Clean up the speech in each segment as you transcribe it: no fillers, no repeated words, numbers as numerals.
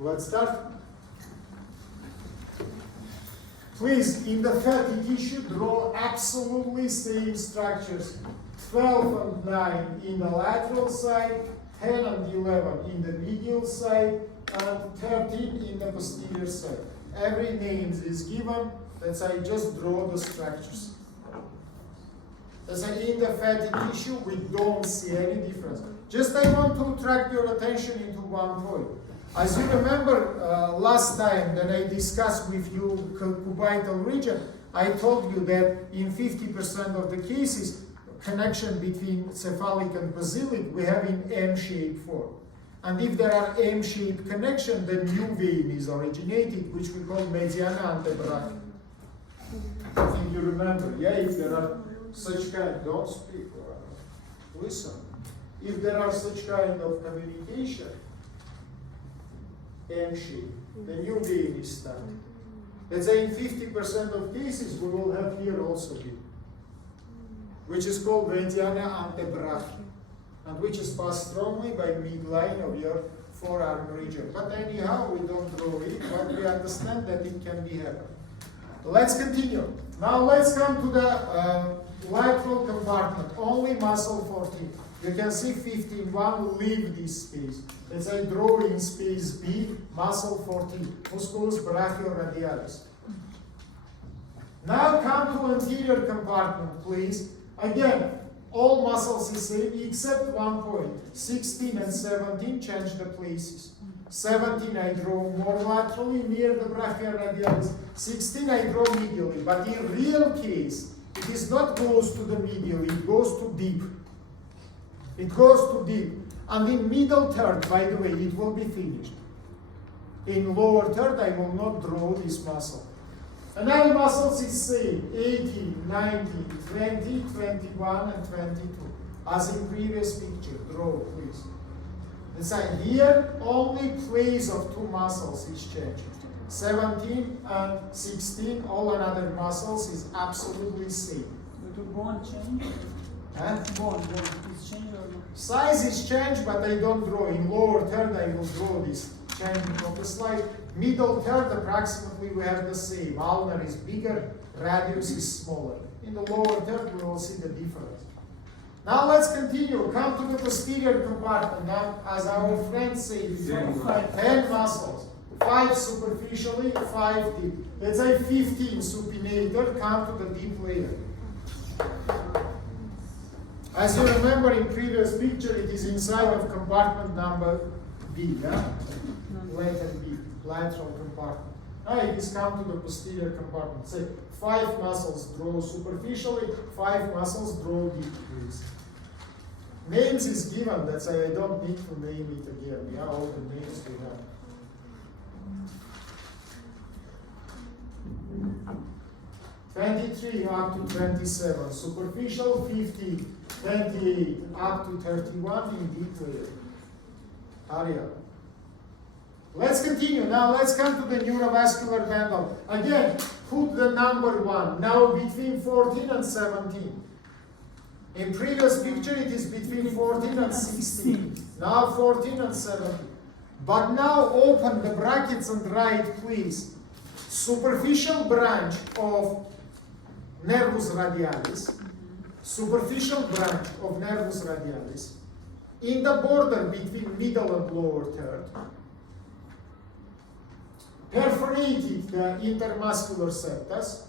Let's start. Please, in the fatty tissue, draw absolutely same structures. 12 and 9 in the lateral side, 10 and 11 in the medial side, and 13 in the posterior side. Every name is given, that's I just draw the structures. As in the fatty tissue, we don't see any difference. Just I want to attract your attention into one point. As you remember last time that I discussed with you cubital region, I told you that in 50% of the cases, connection between cephalic and basilic we have in M-shaped form. And if there are M-shaped connection, then new vein is originated, which we call mediana antebrachial. I think you remember, yeah, if there are such kind, don't speak, listen. If there are such kind of communication, M-shape, the new vein is started. Let's say in 50% of cases, we will have here also vein, which is called mediana antebrachial, and which is passed strongly by midline of your forearm region. But anyhow, we don't draw it, but we understand that it can be happened. Let's continue. Now let's come to the lateral compartment, only muscle 14. You can see 15.1 will leave this space. Let's say draw in space B, muscle 14, musculus brachioradialis. Now come to anterior compartment, please. Again, all muscles is same except one point. 16 and 17 change the places. 17 I draw more laterally near the brachioradialis. 16 I draw medially. But in real case, it is not goes to the medial, it goes to deep. It goes to deep. And in middle third, by the way, it will be finished. In lower third, I will not draw this muscle. And now muscles is same, 18, 19, 20, 21, and 22. As in previous picture, draw, please. Inside here, only place of two muscles is changed. 17 and 16, all another muscles is absolutely same. But the bone change? Huh? Bone is changed or not? Size is changed, but I don't draw. In lower third, I will draw this changing of the slide. Middle third, approximately, we have the same. Ulnar is bigger, radius is smaller. In the lower third, we will see the difference. Now let's continue. Come to the posterior compartment. Now, as our friends say before, 10 muscles. 5 superficially, 5 deep. Let's say 15 supinator, come to the deep layer. As you remember in previous picture, it is inside of compartment number B, yeah? Letter B, lateral compartment. Now it is come to the posterior compartment. Say 5 muscles draw superficially, 5 muscles draw deep, please. Names is given, that's why I don't need to name it again, yeah? All the names we have. 23 up to 27, superficial 50, 28 up to 31 in deep layer. Area. Let's continue. Now let's come to the neurovascular bundle. Again, put the number 1. Now between 14 and 17. In previous picture it is between 14 and 16. Now 14 and 17. But now open the brackets and write, please. Superficial branch of nervus radialis, superficial branch of nervus radialis, in the border between middle and lower third, perforated the intermuscular septus,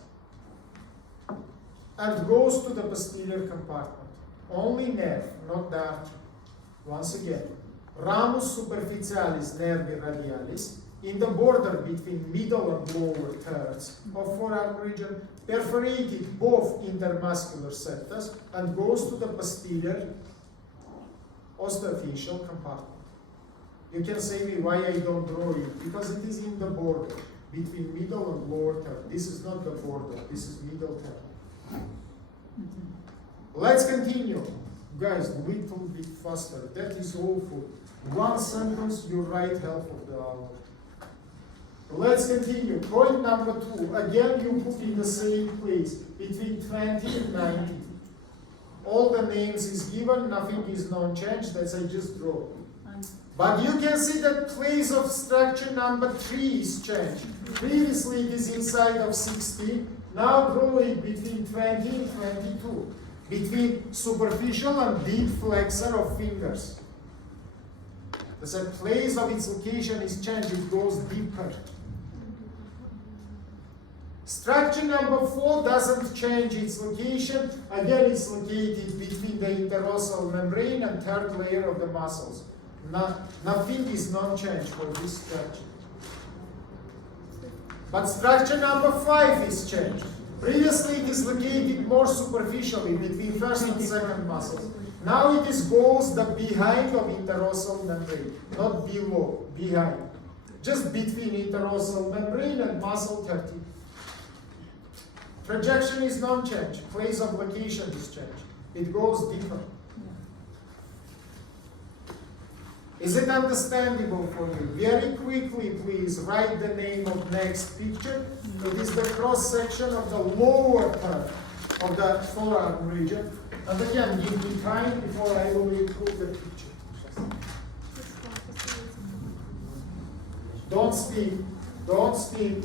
and goes to the posterior compartment. Only nerve, not the artery. Once again, ramus superficialis nervi radialis, in the border between middle and lower thirds of forearm region, perforated both intermuscular septus and goes to the posterior osteofacial compartment. You can say me why I don't draw it, because it is in the border between middle and lower third. This is not the border, this is middle third. Let's continue. Guys, a little bit faster. That is awful. One sentence, you write half of the hour. Let's continue. Point number 2. Again, you put in the same place, between 20 and 19. All the names is given, nothing is non-changed, that's I just draw. But you can see that place of structure number 3 is changed. Previously it is inside of 16. Now draw it between 20 and 22. Between superficial and deep flexor of fingers. The place of its location is changed, it goes deeper. Structure number 4 doesn't change its location. Again, it's located between the interosseous membrane and third layer of the muscles. Nothing is non-change for this structure. But structure number 5 is changed. Previously, it is located more superficially between first and second muscles. Now it is goes the behind of interosseous membrane, not below, behind. Just between interosseous membrane and muscle 30. Projection is non-change. Place of location is changed. It goes deeper. Is it understandable for you? Very quickly, please write the name of next picture. It is the cross-section of the lower part of the forearm region. And again, give me time before I will improve the picture. Don't speak. Don't speak.